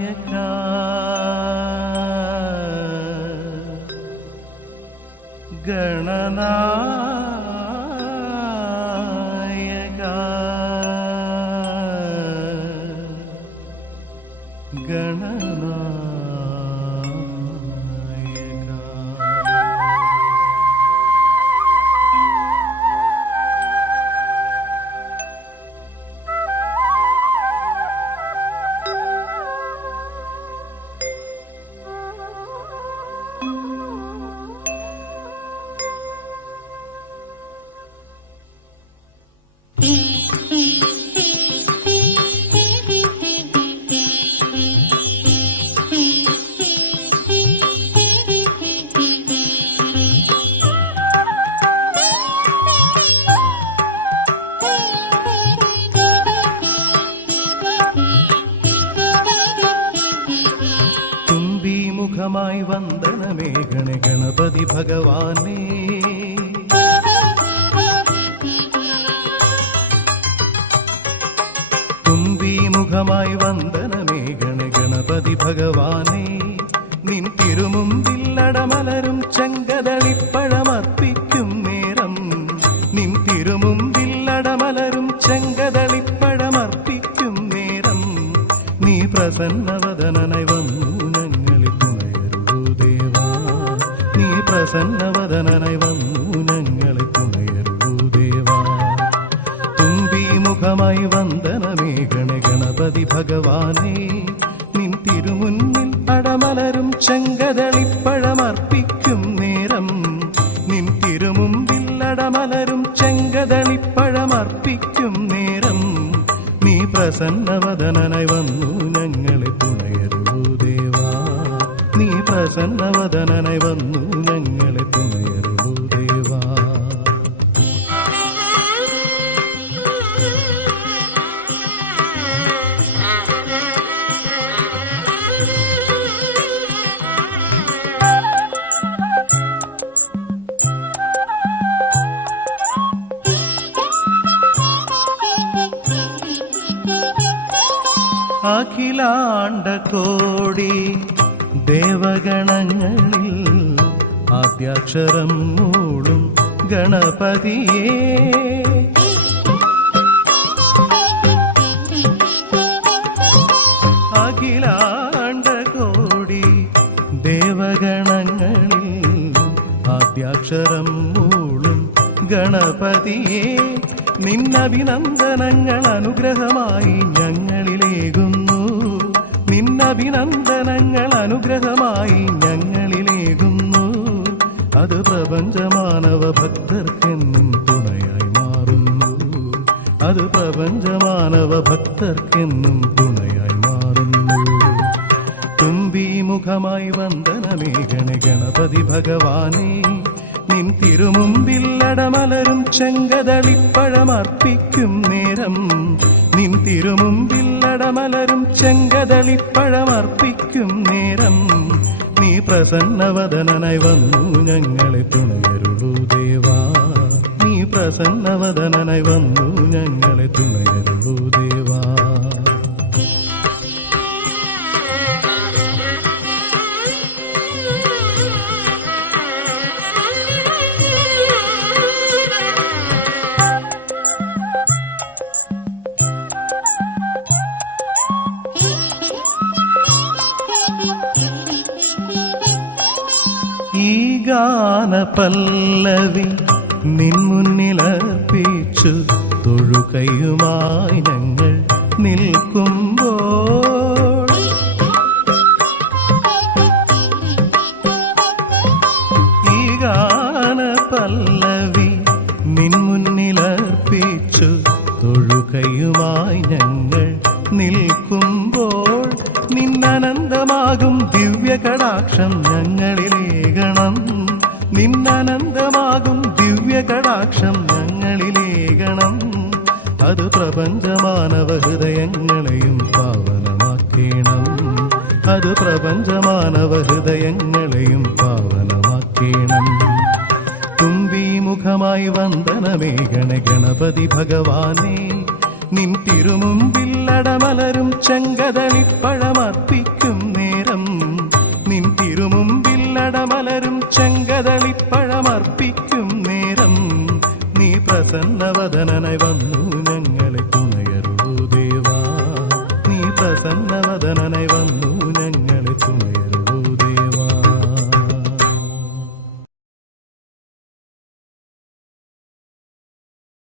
एका गणना മുഖമായി വന്ദനമേഘണ ഗണപതി ഭഗവാനേ. തുമ്പി മുഖമായി വന്ദനമേഘണ ഗണപതി ഭഗവാനേ. നിൻ തിരുമുമ്പിൽ തിരുമുമ്പില്ലടമലരും ചെങ്കതളിപ്പഴമർപ്പിക്കും നേരം. നിൻ തിരുമുമ്പിൽ തിരുമുമ്പില്ലടമലരും ചെങ്കതളിപ്പഴമർപ്പിക്കും നേരം. നീ പ്രസന്നവദനനായി നീ പ്രസന്നവദനനായി വന്നു ഞങ്ങളെ തുണയരുളൂ ദേവാ. തുമ്പി മുഖമായി വന്ദനമേഘണ ഗണപതി ഭഗവാനേ. നിൻ തിരുമുന്നിൽ അടമലരും ചെങ്കതളിപ്പഴമർപ്പിക്കും നേരം. നിൻ തിരുമുമ്പിൽ അടമലരും ചെങ്കതളിപ്പഴമർപ്പിക്കും നേരം. നീ പ്രസന്നവദനായി വന്നു ഞങ്ങളെ തുണയരുളൂ ദേവാ. നീ പ്രസന്നവദനായി വന്നു ഞങ്ങളെ അഖിലാണ്ട കോടി ദേവഗണങ്ങളിൽ ആദ്യാക്ഷരം മൂളും ഗണപതിയേ. അഖിലാണ്ട കോടി ദേവഗണങ്ങളിൽ ആദ്യാക്ഷരം മൂളും ഗണപതിയെ. നിന്നഭിനന്ദനങ്ങൾ അനുഗ്രഹമായി ഞങ്ങളിലേകുന്നു നിന്നഭിനന്ദനങ്ങൾ അനുഗ്രഹമായി ഞങ്ങളിലേകുന്നു. അത് പ്രപഞ്ചമാനവ ഭക്തർക്കെന്നും തുണയായി മാറുന്നു. അത് പ്രപഞ്ചമാനവ ഭക്തർക്കെന്നും തുണയായി മാറുന്നു. തുമ്പി മുഖമായി വന്ദനമേഘണ ഗണപതി ഭഗവാനേ. നിൻ തിരുമുമ്പിൽ അടമലരും ചെങ്കതളിപ്പഴമർപ്പിക്കും നേരം. നിൻ തിരുമുമ്പിൽ അടമലരും ചെങ്കതളിപ്പഴമർപ്പിക്കും നേരം. നീ പ്രസന്നവദനായി വന്നു ഞങ്ങളെ തുണയരുളൂ ദേവാ. നീ പ്രസന്നവദനായി വന്നു ഞങ്ങളെ തുണയരുളൂ ഗാന പല്ലവി നിൻ മുന്നിലർപ്പിച്ചു തൊഴുകയുമായി ഞങ്ങൾ നിൽക്കുമ്പോൾ ഈ ഗാന പല്ലവി നിൻ മുന്നിലർപ്പിച്ചു തൊഴുകയുമായി ഞങ്ങൾ നിൽക്കുമ്പോൾ നിന്നനന്തമാകും ദിവ്യ കടാക്ഷം ഞങ്ങളിലേകണം നിന്നനന്തമാകും ദിവ്യ കടാക്ഷം ഞങ്ങളിലേകണം അത് പ്രപഞ്ചമാനവ ഹൃദയങ്ങളെയും പാവനമാക്കേണം. അത് പ്രപഞ്ചമാനവ ഹൃദയങ്ങളെയും പാവനമാക്കേണം. തുമ്പി മുഖമായി വന്ദനമേഘണ ഗണപതി ഭഗവാനേ. നിൻ തിരുമുമ്പിൽ അടമലരും ചെങ്കതളിപ്പഴമർപ്പിക്കും നീ പ്രസന്നവദനായി വന്നു ഞങ്ങളെ തുണയരുളൂ ദേവാ. നീ പ്രസന്നവദനനായി വന്നു